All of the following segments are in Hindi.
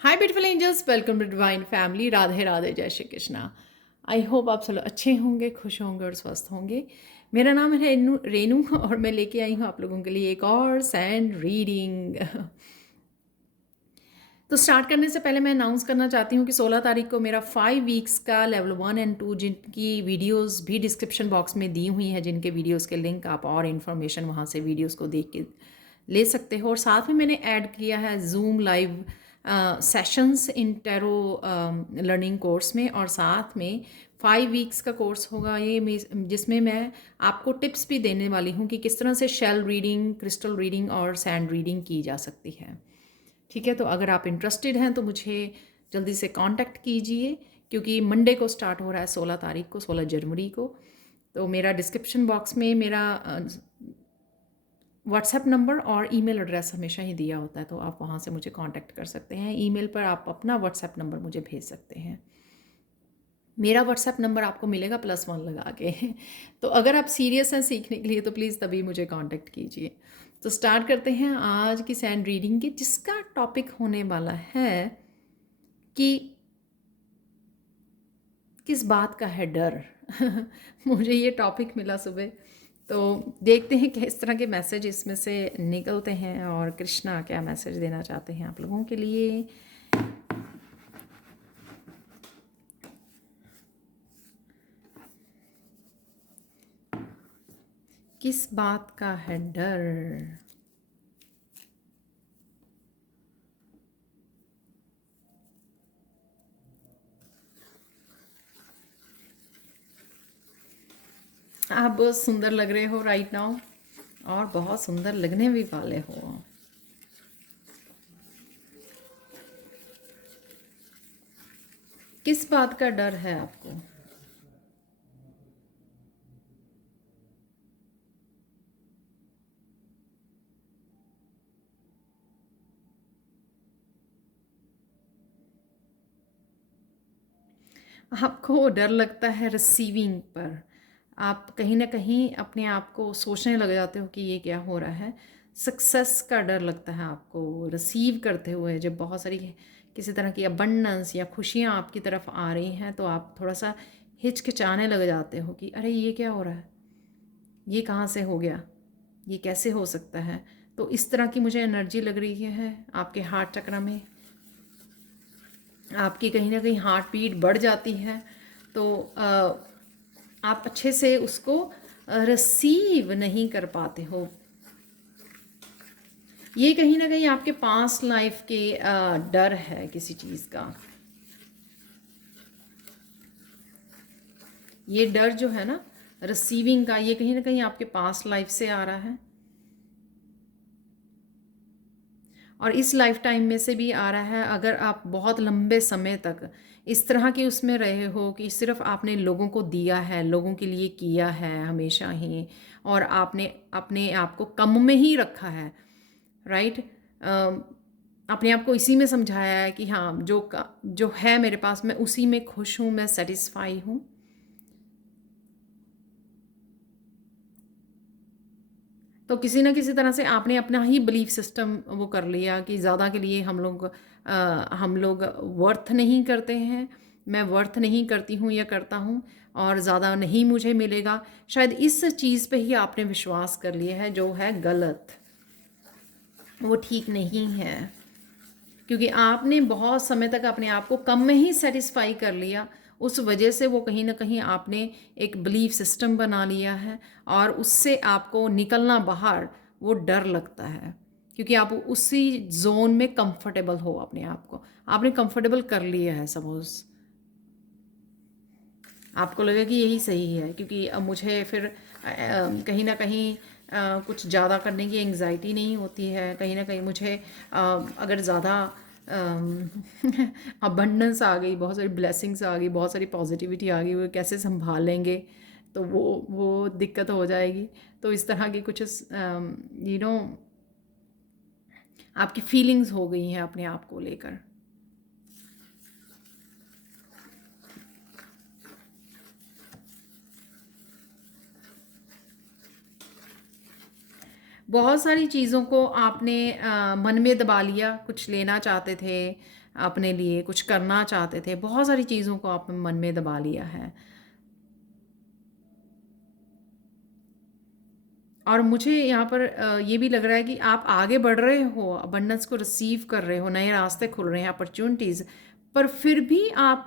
Hi beautiful angels, welcome to divine family. Radhe Radhe, जय श्री कृष्णा। आई होप आप सब लोग अच्छे होंगे, खुश होंगे और स्वस्थ होंगे। मेरा नाम है रेनू और मैं लेके आई हूँ आप लोगों के लिए एक और सैंड रीडिंग। तो स्टार्ट करने से पहले मैं अनाउंस करना चाहती हूँ कि 16 तारीख को मेरा 5 वीक्स का लेवल 1 एंड 2 जिनकी वीडियोस भी डिस्क्रिप्शन बॉक्स में दी हुई हैं, जिनके वीडियोस के लिंक आप और इन्फॉर्मेशन वहाँ से वीडियोस को देख के ले सकते हो। और साथ में मैंने ऐड किया है जूम लाइव सेशंस इन टैरो लर्निंग कोर्स में, और साथ में 5 वीक्स का कोर्स होगा ये जिसमें मैं आपको टिप्स भी देने वाली हूँ कि किस तरह से शेल रीडिंग, क्रिस्टल रीडिंग और सैंड रीडिंग की जा सकती है। ठीक है, तो अगर आप इंटरेस्टेड हैं तो मुझे जल्दी से कांटेक्ट कीजिए, क्योंकि मंडे को स्टार्ट हो रहा है, 16 तारीख को, 16 जनवरी को। तो मेरा डिस्क्रिप्शन बॉक्स में मेरा व्हाट्सएप नंबर और ईमेल एड्रेस हमेशा ही दिया होता है, तो आप वहाँ से मुझे कांटेक्ट कर सकते हैं। ईमेल पर आप अपना व्हाट्सएप नंबर मुझे भेज सकते हैं। मेरा व्हाट्सएप नंबर आपको मिलेगा +1 लगा के। तो अगर आप सीरियस हैं सीखने के लिए तो प्लीज़ तभी मुझे कांटेक्ट कीजिए। तो स्टार्ट करते हैं आज की सैंड रीडिंग की, जिसका टॉपिक होने वाला है कि किस बात का है डर। मुझे ये टॉपिक मिला सुबह, तो देखते हैं किस तरह के मैसेज इसमें से निकलते हैं और कृष्णा क्या मैसेज देना चाहते हैं आप लोगों के लिए। किस बात का है डर? आप बहुत सुंदर लग रहे हो राइट नाउ, और बहुत सुंदर लगने भी वाले हो। किस बात का डर है आपको? आपको डर लगता है रिसीविंग पर। आप कहीं ना कहीं अपने आप को सोचने लग जाते हो कि ये क्या हो रहा है। सक्सेस का डर लगता है आपको रिसीव करते हुए, जब बहुत सारी किसी तरह की अबंडेंस या खुशियाँ आपकी तरफ आ रही हैं तो आप थोड़ा सा हिचकिचाने लग जाते हो कि अरे ये क्या हो रहा है, ये कहाँ से हो गया, ये कैसे हो सकता है। तो इस तरह की मुझे एनर्जी लग रही है आपके हार्ट चक्र में। आपकी कहीं ना कहीं हार्ट बीट बढ़ जाती है, तो आप अच्छे से उसको रिसीव नहीं कर पाते हो। ये कहीं ना कहीं आपके पास्ट लाइफ के डर है किसी चीज़ का। ये डर जो है ना रिसीविंग का, ये कहीं ना कहीं आपके पास्ट लाइफ से आ रहा है, और इस लाइफ टाइम में से भी आ रहा है। अगर आप बहुत लंबे समय तक इस तरह के उसमें रहे हो कि सिर्फ आपने लोगों को दिया है, लोगों के लिए किया है हमेशा ही, और आपने अपने आप को कम में ही रखा है, राइट। अपने आप को इसी में समझाया है कि हाँ जो है मेरे पास, मैं उसी में खुश हूँ, मैं सेटिस्फाई हूँ। तो किसी ना किसी तरह से आपने अपना ही बिलीफ सिस्टम वो कर लिया कि ज़्यादा के लिए हम लोग वर्थ नहीं करते हैं, मैं वर्थ नहीं करती हूँ या करता हूँ, और ज़्यादा नहीं मुझे मिलेगा। शायद इस चीज़ पे ही आपने विश्वास कर लिया है, जो है गलत, वो ठीक नहीं है। क्योंकि आपने बहुत समय तक अपने आप को कम में ही सेटिस्फाई कर लिया, उस वजह से वो कहीं ना कहीं आपने एक बिलीफ सिस्टम बना लिया है, और उससे आपको निकलना बाहर वो डर लगता है, क्योंकि आप उसी जोन में कंफर्टेबल हो, अपने आप को आपने कंफर्टेबल कर लिया है। सपोज आपको लगे कि यही सही है, क्योंकि अब मुझे फिर कहीं ना कहीं कुछ ज़्यादा करने की एंग्जाइटी नहीं होती है। कहीं ना कहीं मुझे अगर ज़्यादा अबंडेंस आ गई, बहुत सारी ब्लेसिंग्स आ गई, बहुत सारी पॉजिटिविटी आ गई, वो कैसे संभालेंगे, तो वो दिक्कत हो जाएगी। तो इस तरह की कुछ आपकी फीलिंग्स हो गई हैं अपने आप को लेकर। बहुत सारी चीज़ों को आपने मन में दबा लिया, कुछ लेना चाहते थे, अपने लिए कुछ करना चाहते थे, बहुत सारी चीज़ों को आपने मन में दबा लिया है। और मुझे यहाँ पर ये भी लग रहा है कि आप आगे बढ़ रहे हो, अबंडेंस को रिसीव कर रहे हो, नए रास्ते खुल रहे हैं, अपॉर्चुनिटीज़, पर फिर भी आप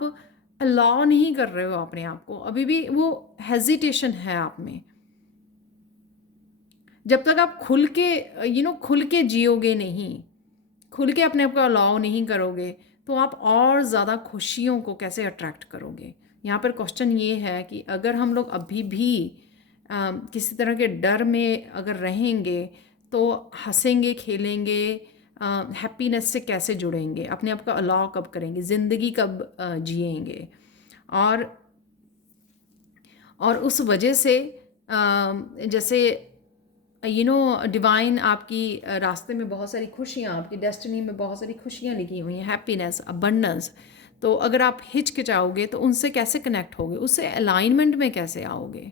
अलाउ नहीं कर रहे हो अपने आप को, अभी भी वो हेजिटेशन है आप में। जब तक आप खुल के खुल के जियोगे नहीं, खुल के अपने आप को अलाउ नहीं करोगे, तो आप और ज़्यादा खुशियों को कैसे अट्रैक्ट करोगे। यहाँ पर क्वेश्चन ये है कि अगर हम लोग अभी भी किसी तरह के डर में अगर रहेंगे, तो हंसेंगे खेलेंगे, हैप्पीनेस से कैसे जुड़ेंगे, अपने आप का अलाउ कब करेंगे, ज़िंदगी कब जिएंगे। और उस वजह से जैसे डिवाइन आपकी रास्ते में बहुत सारी खुशियाँ, आपकी डेस्टिनी में बहुत सारी खुशियाँ लिखी हुई हैं, हैप्पीनेस, अबंडेंस। तो अगर आप हिचकिचाओगे तो उनसे कैसे कनेक्ट होगे, उससे अलाइनमेंट में कैसे आओगे।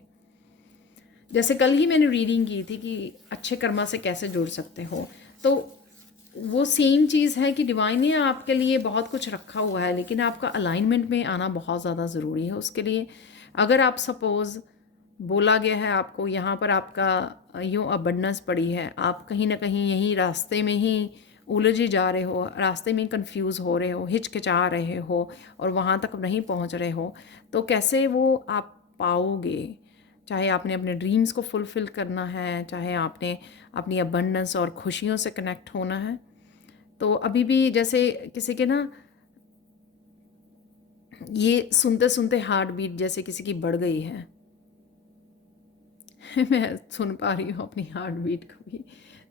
जैसे कल ही मैंने रीडिंग की थी कि अच्छे कर्मा से कैसे जुड़ सकते हो, तो वो सेम चीज़ है कि डिवाइन ने आपके लिए बहुत कुछ रखा हुआ है, लेकिन आपका अलाइनमेंट में आना बहुत ज़्यादा ज़रूरी है उसके लिए। अगर आप सपोज़ बोला गया है आपको यहाँ पर आपका यूँ अबंडेंस पड़ी है, आप कहीं ना कहीं यहीं रास्ते में ही उलझे जा रहे हो, रास्ते में कंफ्यूज हो रहे हो, हिचकिचा रहे हो और वहाँ तक नहीं पहुँच रहे हो, तो कैसे वो आप पाओगे। चाहे आपने अपने ड्रीम्स को फुलफ़िल करना है, चाहे आपने अपनी अबंडेंस और खुशियों से कनेक्ट होना है, तो अभी भी जैसे किसी के ना ये सुनते सुनते हार्ट बीट जैसे किसी की बढ़ गई है मैं सुन पा रही हूँ अपनी हार्ट बीट को भी।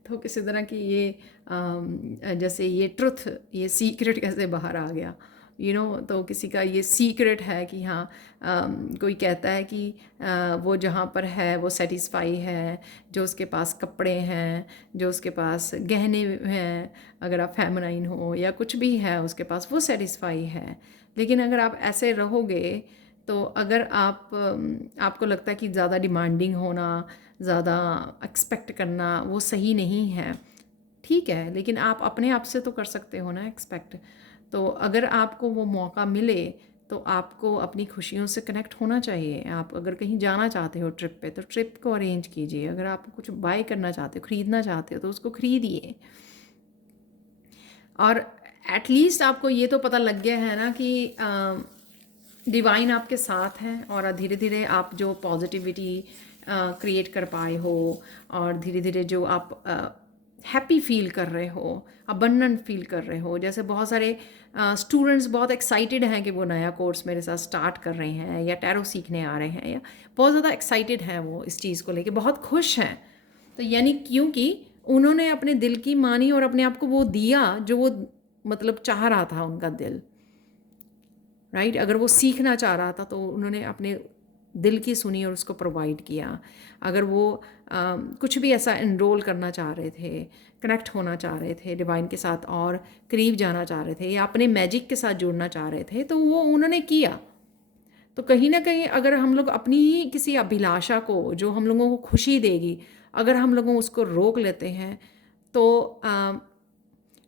तो किसी तरह की ये जैसे ये ट्रुथ, ये सीक्रेट कैसे बाहर आ गया, तो किसी का ये सीक्रेट है कि हाँ, कोई कहता है कि वो जहाँ पर है वो सेटिस्फाई है, जो उसके पास कपड़े हैं, जो उसके पास गहने हैं, अगर आप फेमिनाइन हो या कुछ भी है उसके पास, वो सेटिस्फाई है। लेकिन अगर आप ऐसे रहोगे, तो अगर आपको लगता है कि ज़्यादा डिमांडिंग होना, ज़्यादा एक्सपेक्ट करना वो सही नहीं है, ठीक है, लेकिन आप अपने आप से तो कर सकते हो ना एक्सपेक्ट। तो अगर आपको वो मौका मिले तो आपको अपनी खुशियों से कनेक्ट होना चाहिए। आप अगर कहीं जाना चाहते हो ट्रिप पे, तो ट्रिप को अरेंज कीजिए। अगर आप कुछ बाय करना चाहते हो, ख़रीदना चाहते हो, तो उसको ख़रीदिए। और एटलीस्ट आपको ये तो पता लग गया है ना कि डिवाइन आपके साथ है, और धीरे धीरे आप जो पॉजिटिविटी क्रिएट कर पाए हो, और धीरे धीरे जो आप हैप्पी फील कर रहे हो, अबंडेंट फील कर रहे हो। जैसे बहुत सारे स्टूडेंट्स बहुत एक्साइटेड हैं कि वो नया कोर्स मेरे साथ स्टार्ट कर रहे हैं, या टैरो सीखने आ रहे हैं, या बहुत ज़्यादा एक्साइटेड हैं वो इस चीज़ को लेके, बहुत खुश हैं। तो यानी क्योंकि उन्होंने अपने दिल की मानी और अपने आप को वो दिया जो वो मतलब चाह रहा था उनका दिल, राइट। अगर वो सीखना चाह रहा था तो उन्होंने अपने दिल की सुनी और उसको प्रोवाइड किया। अगर वो कुछ भी ऐसा इनरोल करना चाह रहे थे, कनेक्ट होना चाह रहे थे डिवाइन के साथ और करीब जाना चाह रहे थे, या अपने मैजिक के साथ जुड़ना चाह रहे थे, तो वो उन्होंने किया। तो कहीं ना कहीं अगर हम लोग अपनी ही किसी अभिलाषा को, जो हम लोगों को खुशी देगी, अगर हम लोगों उसको रोक लेते हैं, तो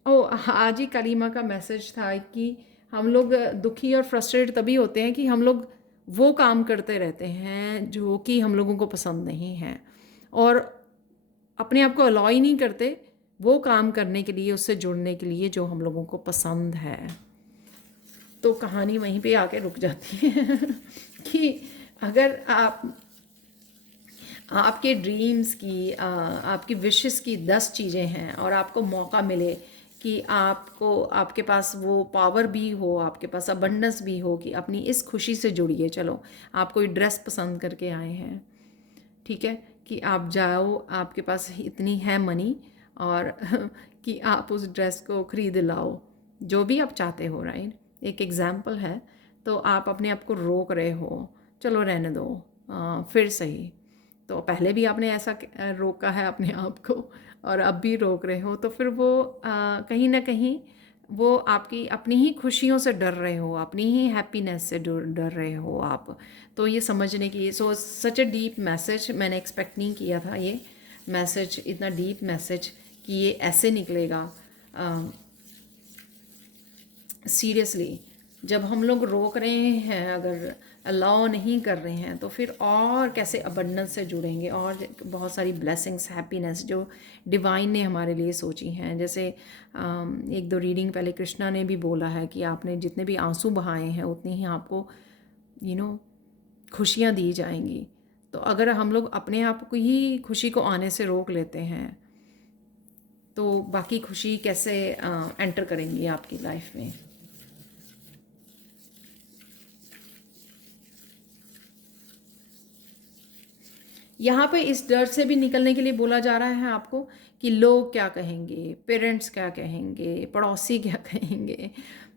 आज ही करीमा का मैसेज था कि हम लोग दुखी और फ्रस्ट्रेटेड तभी होते हैं कि हम लोग वो काम करते रहते हैं जो कि हम लोगों को पसंद नहीं है, और अपने आप को अलाउ ही नहीं करते वो काम करने के लिए, उससे जुड़ने के लिए जो हम लोगों को पसंद है। तो कहानी वहीं पे आके रुक जाती है कि अगर आपके ड्रीम्स की, आपकी विशेस की 10 चीज़ें हैं, और आपको मौका मिले कि आपके पास वो पावर भी हो, आपके पास अबंडेंस भी हो कि अपनी इस खुशी से जुड़िए। चलो, आप कोई ड्रेस पसंद करके आए हैं, ठीक है, कि आप जाओ, आपके पास इतनी है मनी, और कि आप उस ड्रेस को ख़रीद लाओ, जो भी आप चाहते हो, राइट। एक एग्ज़ाम्पल है। तो आप अपने आप को रोक रहे हो, चलो रहने दो, फिर सही। तो पहले भी आपने ऐसा रोका है अपने आप को, और अब भी रोक रहे हो, तो फिर वो कहीं ना कहीं वो आपकी अपनी ही खुशियों से डर रहे हो, अपनी ही हैप्पीनेस से डर रहे हो आप। तो ये समझने की, सच ए डीप मैसेज, मैंने एक्सपेक्ट नहीं किया था ये मैसेज, इतना डीप मैसेज कि ये ऐसे निकलेगा। सीरियसली जब हम लोग रोक रहे हैं, अगर अलाउ नहीं कर रहे हैं, तो फिर और कैसे अबंडेंस से जुड़ेंगे, और बहुत सारी ब्लेसिंग्स, हैप्पीनेस जो डिवाइन ने हमारे लिए सोची हैं। जैसे एक दो रीडिंग पहले कृष्णा ने भी बोला है कि आपने जितने भी आंसू बहाए हैं उतनी ही आपको खुशियाँ दी जाएंगी। तो अगर हम लोग अपने आप को ही खुशी को आने से रोक लेते हैं तो बाकी खुशी कैसे एंटर करेंगी आपकी लाइफ में। यहाँ पे इस डर से भी निकलने के लिए बोला जा रहा है आपको कि लोग क्या कहेंगे, पेरेंट्स क्या कहेंगे, पड़ोसी क्या कहेंगे।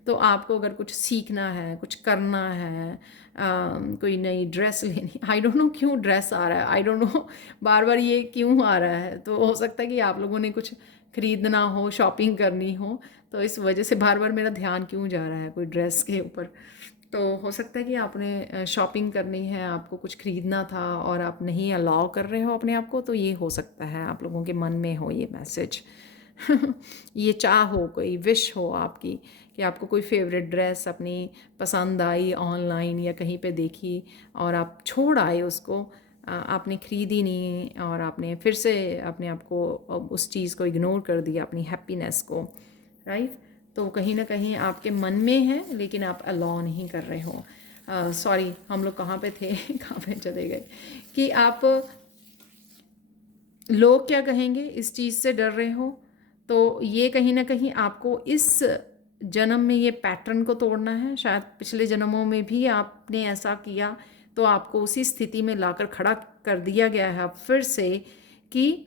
तो आपको अगर कुछ सीखना है, कुछ करना है, कोई नई ड्रेस लेनी, आई डोंट नो क्यों ड्रेस आ रहा है, आई डोंट नो बार बार ये क्यों आ रहा है। तो हो सकता है कि आप लोगों ने कुछ खरीदना हो, शॉपिंग करनी हो, तो इस वजह से बार बार मेरा ध्यान क्यों जा रहा है कोई ड्रेस के ऊपर। तो हो सकता है कि आपने शॉपिंग करनी है, आपको कुछ ख़रीदना था और आप नहीं अलाउ कर रहे हो अपने आप को, तो ये हो सकता है आप लोगों के मन में हो ये मैसेज। ये चाह हो, कोई विश हो आपकी कि आपको कोई फेवरेट ड्रेस अपनी पसंद आई ऑनलाइन या कहीं पे देखी और आप छोड़ आए उसको, आपने ख़रीदी नहीं और आपने फिर से अपने आप को उस चीज़ को इग्नोर कर दिया, अपनी हैप्पीनेस को, राइट। तो कहीं ना कहीं आपके मन में है लेकिन आप अलाउ नहीं कर रहे हो। सॉरी, हम लोग कहाँ पे थे कहाँ पे चले गए, कि आप लोग क्या कहेंगे इस चीज़ से डर रहे हो। तो ये कहीं ना कहीं आपको इस जन्म में ये पैटर्न को तोड़ना है। शायद पिछले जन्मों में भी आपने ऐसा किया तो आपको उसी स्थिति में लाकर खड़ा कर दिया गया है अब फिर से, कि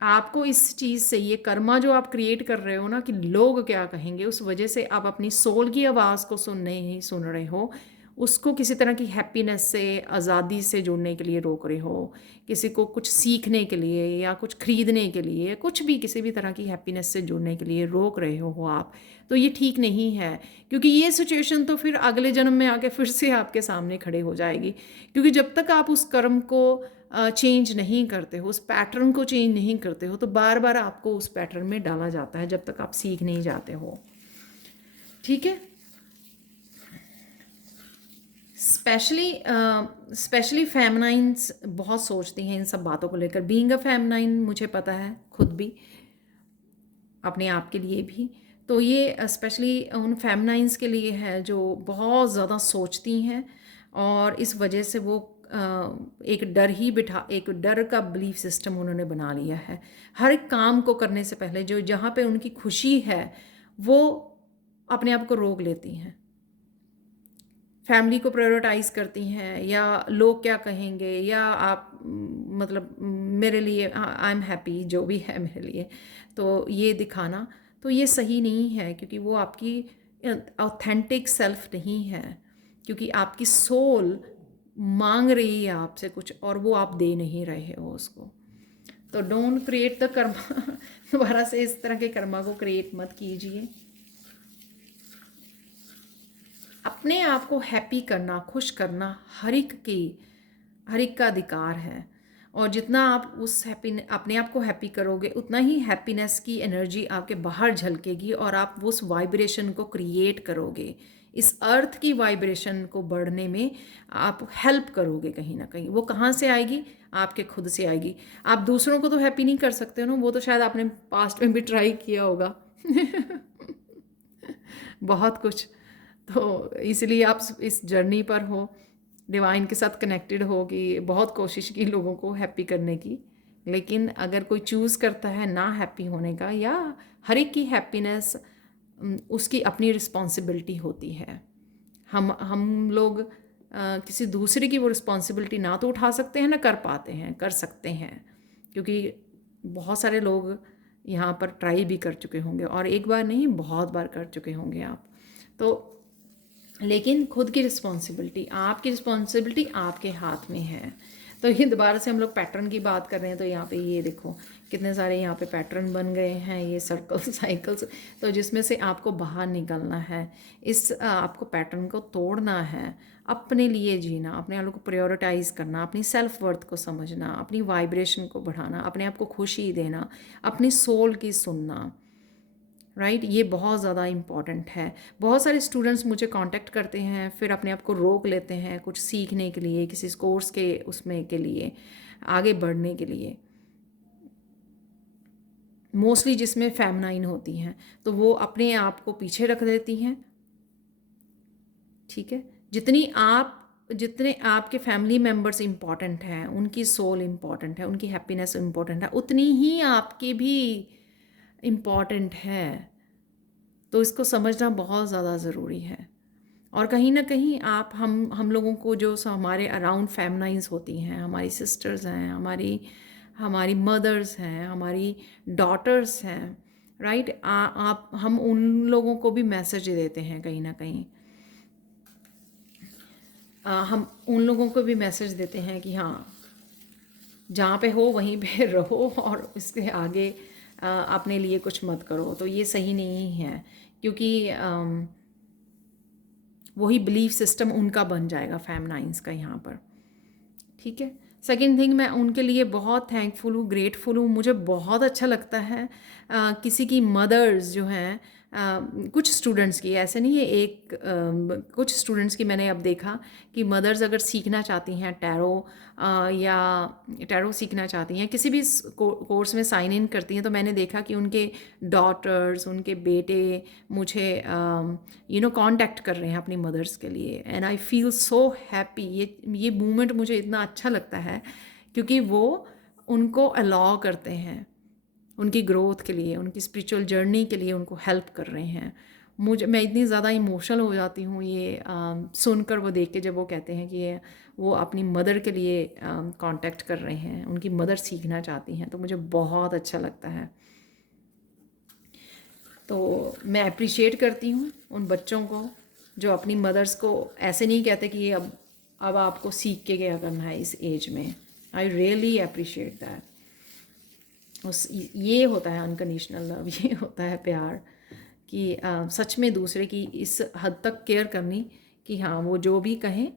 आपको इस चीज़ से, ये कर्मा जो आप क्रिएट कर रहे हो ना कि लोग क्या कहेंगे, उस वजह से आप अपनी सोल की आवाज़ को नहीं सुन रहे हो, उसको किसी तरह की हैप्पीनेस से, आज़ादी से जुड़ने के लिए रोक रहे हो, किसी को कुछ सीखने के लिए या कुछ खरीदने के लिए, कुछ भी किसी भी तरह की हैप्पीनेस से जुड़ने के लिए रोक रहे हो आप। तो ये ठीक नहीं है, क्योंकि ये सिचुएशन तो फिर अगले जन्म में आके फिर से आपके सामने खड़े हो जाएगी। क्योंकि जब तक आप उस कर्म को चेंज नहीं करते हो, उस पैटर्न को चेंज नहीं करते हो, तो बार बार आपको उस पैटर्न में डाला जाता है जब तक आप सीख नहीं जाते हो। ठीक है। स्पेशली फेमनाइंस बहुत सोचती हैं इन सब बातों को लेकर। बीइंग अ फेमनाइन मुझे पता है खुद भी, अपने आप के लिए भी। तो ये स्पेशली उन फेमनाइंस के लिए है जो बहुत ज़्यादा सोचती हैं और इस वजह से वो एक डर का बिलीफ सिस्टम उन्होंने बना लिया है। हर एक काम को करने से पहले जो जहाँ पे उनकी खुशी है वो अपने आप को रोक लेती हैं, फैमिली को प्रायोरिटाइज करती हैं, या लोग क्या कहेंगे, या आप मतलब मेरे लिए आई एम हैप्पी जो भी है मेरे लिए, तो ये दिखाना तो ये सही नहीं है, क्योंकि वो आपकी ऑथेंटिक सेल्फ नहीं है। क्योंकि आपकी सोल मांग रही है आपसे कुछ और वो आप दे नहीं रहे हो उसको। तो डोंट क्रिएट द कर्मा दोबारा से इस तरह के कर्मा को क्रिएट मत कीजिए। अपने आप को हैप्पी करना, खुश करना हर एक का अधिकार है। और जितना आप अपने आप को हैप्पी करोगे उतना ही हैप्पीनेस की एनर्जी आपके बाहर झलकेगी और आप उस वाइब्रेशन को क्रिएट करोगे। इस अर्थ की वाइब्रेशन को बढ़ने में आप हेल्प करोगे कहीं ना कहीं। वो कहाँ से आएगी? आपके खुद से आएगी। आप दूसरों को तो हैप्पी नहीं कर सकते हो ना, वो तो शायद आपने पास्ट में भी ट्राई किया होगा बहुत कुछ। तो इसलिए आप इस जर्नी पर हो, डिवाइन के साथ कनेक्टेड हो, कि बहुत कोशिश की लोगों को हैप्पी करने की। लेकिन अगर कोई चूज़ करता है ना हैप्पी होने का, या हर एक की हैप्पीनेस उसकी अपनी रिस्पॉन्सिबिलिटी होती है। हम लोग किसी दूसरे की वो रिस्पॉन्सिबिलिटी ना तो उठा सकते हैं ना कर पाते हैं, कर सकते हैं, क्योंकि बहुत सारे लोग यहाँ पर ट्राई भी कर चुके होंगे, और एक बार नहीं बहुत बार कर चुके होंगे आप। तो लेकिन खुद की रिस्पॉन्सिबिलिटी, आपकी रिस्पॉन्सिबिलिटी आपके हाथ में है। तो ये दोबारा से हम लोग पैटर्न की बात कर रहे हैं, तो यहाँ पे ये देखो कितने सारे यहाँ पे पैटर्न बन गए हैं, ये सर्कल्स साइकिल्स। तो जिसमें से आपको बाहर निकलना है, आपको पैटर्न को तोड़ना है, अपने लिए जीना, अपने आप को प्रायोरिटाइज करना, अपनी सेल्फ वर्थ को समझना, अपनी वाइब्रेशन को बढ़ाना, अपने आप को खुशी देना, अपनी सोल की सुनना, राइट, ये बहुत ज़्यादा इम्पॉर्टेंट है। बहुत सारे स्टूडेंट्स मुझे कांटेक्ट करते हैं, फिर अपने आप को रोक लेते हैं कुछ सीखने के लिए, किसी कोर्स के उसमें के लिए, आगे बढ़ने के लिए, मोस्टली जिसमें फेमिनाइन होती हैं, तो वो अपने आप को पीछे रख देती हैं। ठीक है, जितने आपके फैमिली मेम्बर्स इम्पॉर्टेंट हैं, उनकी सोल इम्पॉर्टेंट है, उनकी हैप्पीनेस इम्पॉर्टेंट है, उतनी ही आपकी भी इम्पॉर्टेंट है। तो इसको समझना बहुत ज़्यादा ज़रूरी है। और कहीं ना कहीं आप हम लोगों को जो हमारे अराउंड फेमिनाइंस होती हैं, हमारी सिस्टर्स हैं, हमारी हमारी मदर्स हैं, हमारी डॉटर्स हैं, राइट, आप हम उन लोगों को भी मैसेज देते हैं कहीं ना कहीं। हम उन लोगों को भी मैसेज देते हैं कि हाँ, जहाँ पे हो वहीं पे रहो और इसके आगे अपने लिए कुछ मत करो। तो ये सही नहीं है, क्योंकि वही बिलीफ सिस्टम उनका बन जाएगा फेमिनाइंस का यहाँ पर। ठीक है, सेकेंड थिंग, मैं उनके लिए बहुत थैंकफुल हूँ, ग्रेटफुल हूँ। मुझे बहुत अच्छा लगता है किसी की मदर्स जो हैं, कुछ स्टूडेंट्स की, ऐसे नहीं है, कुछ स्टूडेंट्स की मैंने अब देखा कि मदर्स अगर सीखना चाहती हैं टैरो, या टैरो सीखना चाहती हैं, किसी भी कोर्स में साइन इन करती हैं, तो मैंने देखा कि उनके डॉटर्स, उनके बेटे मुझे कांटेक्ट कर रहे हैं अपनी मदर्स के लिए, and I feel so happy. ये मूवमेंट मुझे इतना अच्छा लगता है, क्योंकि वो उनको अलाउ करते हैं उनकी ग्रोथ के लिए, उनकी स्पिरिचुअल जर्नी के लिए उनको हेल्प कर रहे हैं। मैं इतनी ज़्यादा इमोशनल हो जाती हूँ ये सुनकर, वो देख के, जब वो कहते हैं कि वो अपनी मदर के लिए कांटेक्ट कर रहे हैं, उनकी मदर सीखना चाहती हैं, तो मुझे बहुत अच्छा लगता है। तो मैं अप्रिशिएट करती हूँ उन बच्चों को जो अपनी मदर्स को ऐसे नहीं कहते कि अब आपको सीख के क्या करना है इस एज में। I really appreciate that. ये होता है अनकंडीशनल लव, ये होता है प्यार, कि सच में दूसरे की इस हद तक केयर करनी कि हाँ, वो जो भी कहें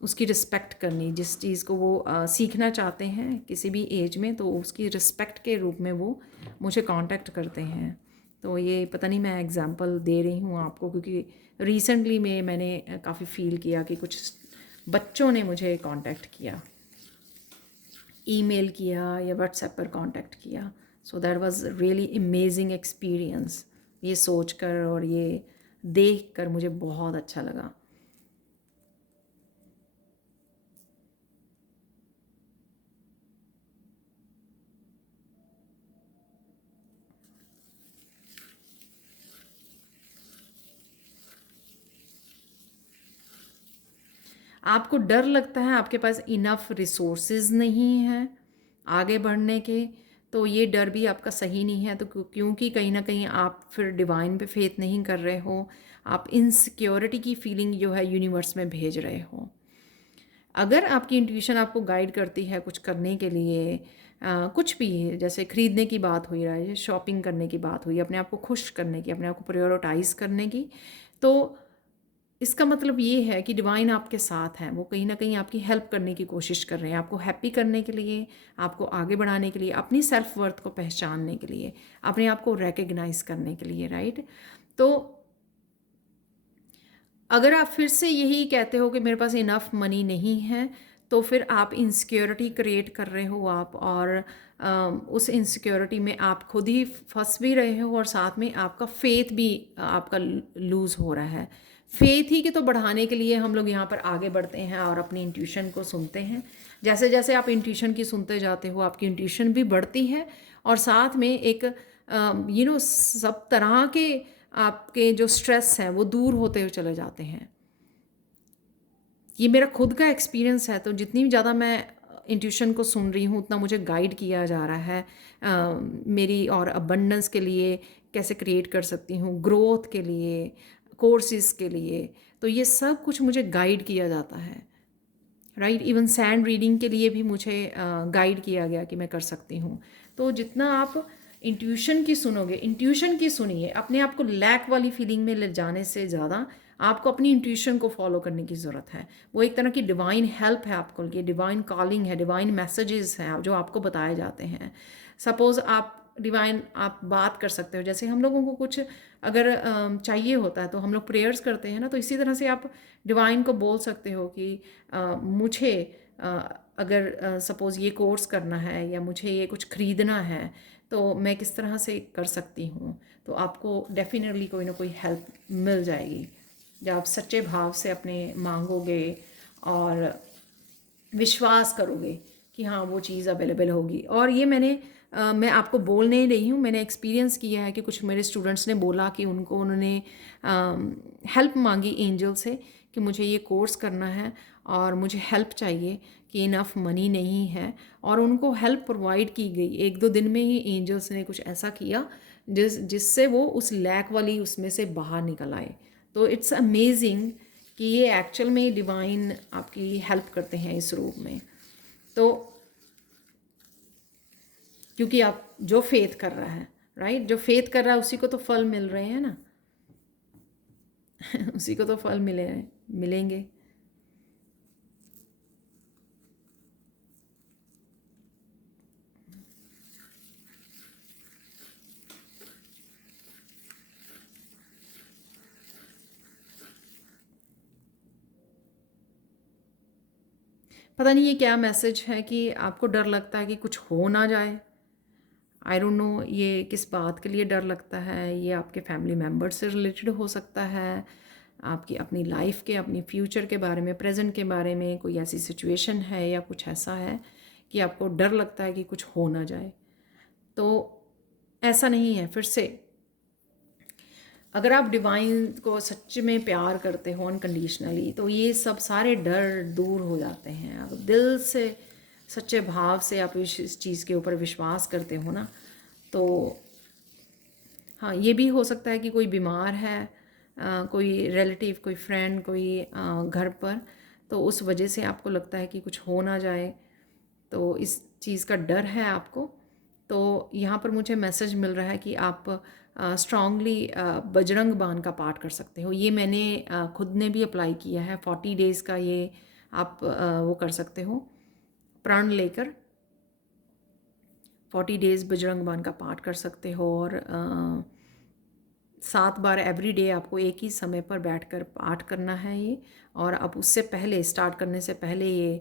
उसकी रिस्पेक्ट करनी। जिस चीज़ को वो सीखना चाहते हैं किसी भी एज में, तो उसकी रिस्पेक्ट के रूप में वो मुझे कांटेक्ट करते हैं। तो ये पता नहीं, मैं एग्जांपल दे रही हूँ आपको, क्योंकि रिसेंटली में मैंने काफ़ी फील किया कि कुछ बच्चों ने मुझे कांटेक्ट किया, ईमेल किया या व्हाट्सएप पर कांटेक्ट किया। So that was really amazing experience. ये सोचकर और ये देख कर मुझे बहुत अच्छा लगा। आपको डर लगता है आपके पास इनफ रिसोर्सेज नहीं है आगे बढ़ने के, तो ये डर भी आपका सही नहीं है। तो क्योंकि कहीं ना कहीं आप फिर डिवाइन पे फेथ नहीं कर रहे हो, आप इनसिक्योरिटी की फीलिंग जो है यूनिवर्स में भेज रहे हो। अगर आपकी इंट्यूशन आपको गाइड करती है कुछ करने के लिए, कुछ भी, जैसे ख़रीदने की बात हुई है, शॉपिंग करने की बात हुई, अपने आप को खुश करने की, अपने आप को प्रायोरिटाइज़ करने की, तो इसका मतलब ये है कि डिवाइन आपके साथ हैं। वो कहीं ना कहीं आपकी हेल्प करने की कोशिश कर रहे हैं, आपको हैप्पी करने के लिए, आपको आगे बढ़ाने के लिए, अपनी सेल्फ वर्थ को पहचानने के लिए, अपने आप को रिकग्नाइज करने के लिए, राइट। तो अगर आप फिर से यही कहते हो कि मेरे पास इनफ मनी नहीं है, तो फिर आप इनसिक्योरिटी क्रिएट कर रहे हो आप, और उस इनसिक्योरिटी में आप खुद ही फंस भी रहे हो, और साथ में आपका फेथ भी आपका लूज़ हो रहा है। फेथ ही कि तो बढ़ाने के लिए हम लोग यहाँ पर आगे बढ़ते हैं और अपनी इंट्यूशन को सुनते हैं। जैसे जैसे आप इंट्यूशन की सुनते जाते हो, आपकी इंट्यूशन भी बढ़ती है, और साथ में एक सब तरह के आपके जो स्ट्रेस हैं वो दूर होते हुए चले जाते हैं। ये मेरा खुद का एक्सपीरियंस है। तो जितनी ज़्यादा मैं इंट्यूशन को सुन रही हूँ, उतना मुझे गाइड किया जा रहा है मेरी और अबंडेंस के लिए कैसे क्रिएट कर सकती हूँ, ग्रोथ के लिए, कोर्सेज के लिए। तो ये सब कुछ मुझे गाइड किया जाता है, राइट। इवन सैंड रीडिंग के लिए भी मुझे गाइड किया गया कि मैं कर सकती हूँ। तो जितना आप इंट्यूशन की सुनोगे, इंट्यूशन की सुनिए, अपने आप को लैक वाली फीलिंग में ले जाने से ज़्यादा आपको अपनी इंट्यूशन को फॉलो करने की ज़रूरत है। वो एक तरह की डिवाइन हेल्प है आपको, ये डिवाइन कॉलिंग है, डिवाइन मैसेजेस हैं जो आपको बताए जाते हैं। सपोज़ आप डिवाइन आप बात कर सकते हो। जैसे हम लोगों को कुछ अगर चाहिए होता है तो हम लोग प्रेयर्स करते हैं ना, तो इसी तरह से आप डिवाइन को बोल सकते हो कि मुझे अगर सपोज़ ये कोर्स करना है या मुझे ये कुछ ख़रीदना है, तो मैं किस तरह से कर सकती हूँ। तो आपको डेफिनेटली कोई ना कोई हेल्प मिल जाएगी जब आप सच्चे भाव से अपने मांगोगे और विश्वास करोगे कि हाँ वो चीज़ अवेलेबल होगी। और ये मैं आपको बोल नहीं रही हूँ, मैंने एक्सपीरियंस किया है कि कुछ मेरे स्टूडेंट्स ने बोला कि उन्होंने हेल्प मांगी एंजल से कि मुझे ये कोर्स करना है और मुझे हेल्प चाहिए कि इनफ मनी नहीं है, और उनको हेल्प प्रोवाइड की गई। 1-2 दिन में ही एंजल्स ने कुछ ऐसा किया जिससे वो उस लैक वाली उसमें से बाहर निकल आए। तो इट्स अमेजिंग कि ये एक्चुअल में डिवाइन आपकी हेल्प करते हैं इस रूप में। तो क्योंकि आप जो फेथ कर रहा है, राइट, जो फेथ कर रहा है उसी को तो फल मिल रहे हैं ना उसी को तो फल मिलेंगे। पता नहीं ये क्या मैसेज है कि आपको डर लगता है कि कुछ हो ना जाए। आई डोंट नो ये किस बात के लिए डर लगता है। ये आपके फैमिली मेम्बर से रिलेटेड हो सकता है, आपकी अपनी लाइफ के, अपनी फ्यूचर के बारे में, प्रेजेंट के बारे में कोई ऐसी सिचुएशन है या कुछ ऐसा है कि आपको डर लगता है कि कुछ हो ना जाए। तो ऐसा नहीं है। फिर से अगर आप डिवाइन को सच में प्यार करते हो अनकंडीशनली, तो ये सब सारे डर दूर हो जाते हैं। अगर दिल से सच्चे भाव से आप इस चीज़ के ऊपर विश्वास करते हो ना, तो हाँ, ये भी हो सकता है कि कोई बीमार है, कोई रिलेटिव, कोई फ्रेंड, कोई घर पर, तो उस वजह से आपको लगता है कि कुछ हो ना जाए, तो इस चीज़ का डर है आपको। तो यहाँ पर मुझे मैसेज मिल रहा है कि आप स्ट्रांगली बजरंग बाण का पाठ कर सकते हो। ये मैंने खुद ने भी अप्लाई किया है। 40 डेज़ का ये आप वो कर सकते हो, प्रण लेकर 40 डेज़ बजरंग बाण का पाठ कर सकते हो। और 7 बार एवरी डे आपको एक ही समय पर बैठकर पाठ करना है ये। और आप उससे पहले, स्टार्ट करने से पहले ये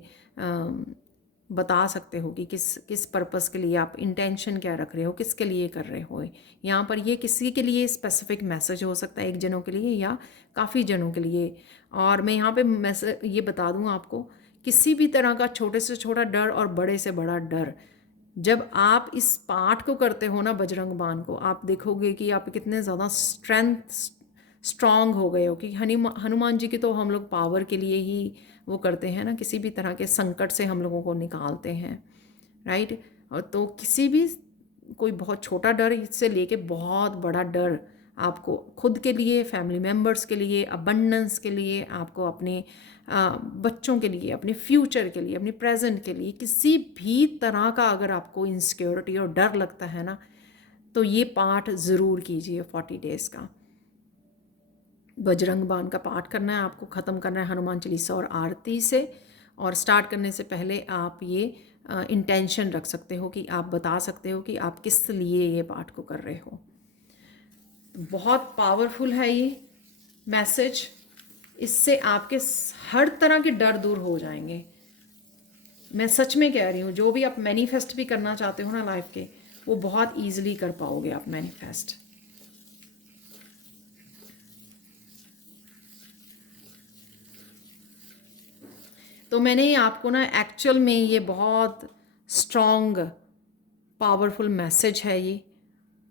बता सकते हो कि किस किस पर्पस के लिए आप इंटेंशन क्या रख रहे हो, किसके लिए कर रहे हो। यहाँ पर ये किसी के लिए स्पेसिफिक मैसेज हो सकता है, एक जनों के लिए या काफ़ी जनों के लिए। और मैं यहाँ पे मैसेज ये बता दूँ आपको, किसी भी तरह का छोटे से छोटा डर और बड़े से बड़ा डर, जब आप इस पाठ को करते हो ना, बजरंग बाण को, आप देखोगे कि आप कितने ज़्यादा स्ट्रॉन्ग हो गए हो। कि हनुमान जी की तो हम लोग पावर के लिए ही वो करते हैं ना, किसी भी तरह के संकट से हम लोगों को निकालते हैं, राइट। और तो किसी भी कोई बहुत छोटा डर इससे लेके बहुत बड़ा डर आपको खुद के लिए, फैमिली मेम्बर्स के लिए, अबंडेंस के लिए, आपको अपने बच्चों के लिए, अपने फ्यूचर के लिए, अपने प्रेजेंट के लिए, किसी भी तरह का अगर आपको इनसिक्योरिटी और डर लगता है ना, तो ये पाठ ज़रूर कीजिए 40 डेज़ का। बजरंग बाण का पाठ करना है आपको, ख़त्म करना है हनुमान चालीसा और आरती से। और स्टार्ट करने से पहले आप ये इंटेंशन रख सकते हो कि आप बता सकते हो कि आप किस लिए ये पाठ को कर रहे हो। बहुत पावरफुल है ये मैसेज। इससे आपके हर तरह के डर दूर हो जाएंगे। मैं सच में कह रही हूँ, जो भी आप मैनिफेस्ट भी करना चाहते हो ना लाइफ के, वो बहुत ईजिली कर पाओगे आप मैनिफेस्ट। तो मैंने आपको ना एक्चुअल में ये बहुत स्ट्रॉन्ग पावरफुल मैसेज है ये।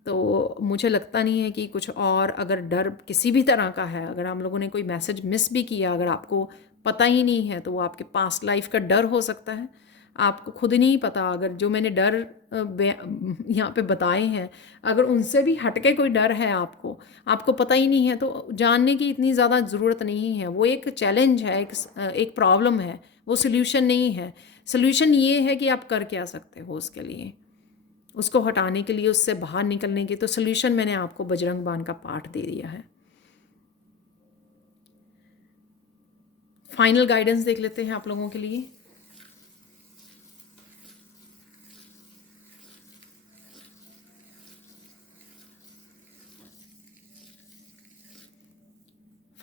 तो मुझे लगता नहीं है कि कुछ और, अगर डर किसी भी तरह का है, अगर हम लोगों ने कोई मैसेज मिस भी किया, अगर आपको पता ही नहीं है, तो वो आपके पास्ट लाइफ का डर हो सकता है, आपको खुद ही नहीं पता। अगर जो मैंने डर यहाँ पे बताए हैं, अगर उनसे भी हटके कोई डर है आपको, आपको पता ही नहीं है, तो जानने की इतनी ज़्यादा ज़रूरत नहीं है। वो एक चैलेंज है, एक प्रॉब्लम है, वो सोल्यूशन नहीं है। सोल्यूशन ये है कि आप कर क्या सकते हो उसके लिए, उसको हटाने के लिए, उससे बाहर निकलने की। तो सोल्यूशन मैंने आपको बजरंग बाण का पाठ दे दिया है। फाइनल गाइडेंस देख लेते हैं आप लोगों के लिए।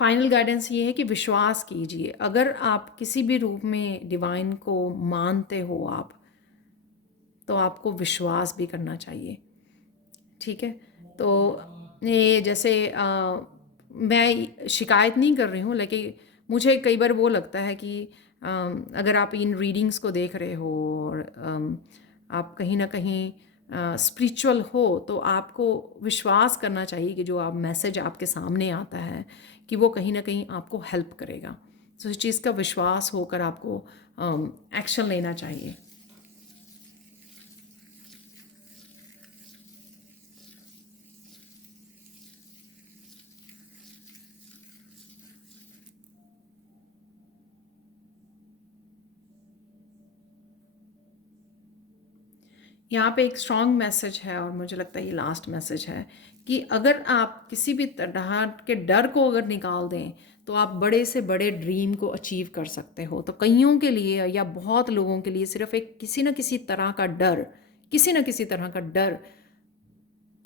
फाइनल गाइडेंस ये है कि विश्वास कीजिए। अगर आप किसी भी रूप में डिवाइन को मानते हो आप, तो आपको विश्वास भी करना चाहिए। ठीक है, तो ये जैसे मैं शिकायत नहीं कर रही हूँ, लेकिन मुझे कई बार वो लगता है कि अगर आप इन रीडिंग्स को देख रहे हो और आप कहीं ना कहीं स्पिरिचुअल हो, तो आपको विश्वास करना चाहिए कि जो आप मैसेज आपके सामने आता है कि वो कहीं ना कहीं आपको हेल्प करेगा। तो इस चीज़ का विश्वास होकर आपको एक्शन लेना चाहिए। यहाँ पे एक स्ट्रॉन्ग मैसेज है और मुझे लगता है ये लास्ट मैसेज है कि अगर आप किसी भी तरह के डर को अगर निकाल दें, तो आप बड़े से बड़े ड्रीम को अचीव कर सकते हो। तो कईयों के लिए या बहुत लोगों के लिए सिर्फ एक किसी न किसी तरह का डर, किसी न किसी तरह का डर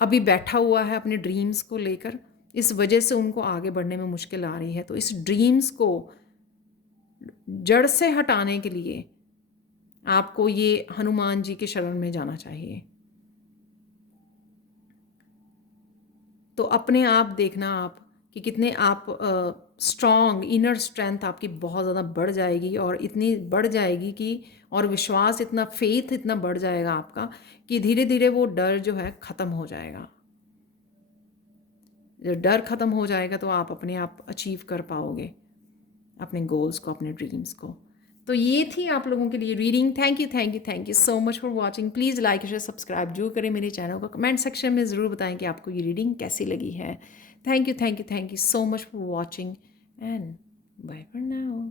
अभी बैठा हुआ है अपने ड्रीम्स को लेकर। इस वजह से उनको आगे बढ़ने में मुश्किल आ रही है। तो इस ड्रीम्स को जड़ से हटाने के लिए आपको ये हनुमान जी के शरण में जाना चाहिए। तो अपने आप देखना आप कि कितने आप स्ट्रॉन्ग इनर स्ट्रेंथ आपकी बहुत ज़्यादा बढ़ जाएगी, और इतनी बढ़ जाएगी कि और विश्वास इतना, फेथ इतना बढ़ जाएगा आपका कि धीरे धीरे वो डर जो है ख़त्म हो जाएगा। जब डर ख़त्म हो जाएगा तो आप अपने आप अचीव कर पाओगे अपने गोल्स को, अपने ड्रीम्स को। तो ये थी आप लोगों के लिए reading. Thank you thank you thank you so much for watching. Please like share subscribe जरूर करें मेरे चैनल को। कमेंट सेक्शन में ज़रूर बताएं कि आपको ये रीडिंग कैसी लगी है। Thank you thank you thank you so much for watching and bye for now.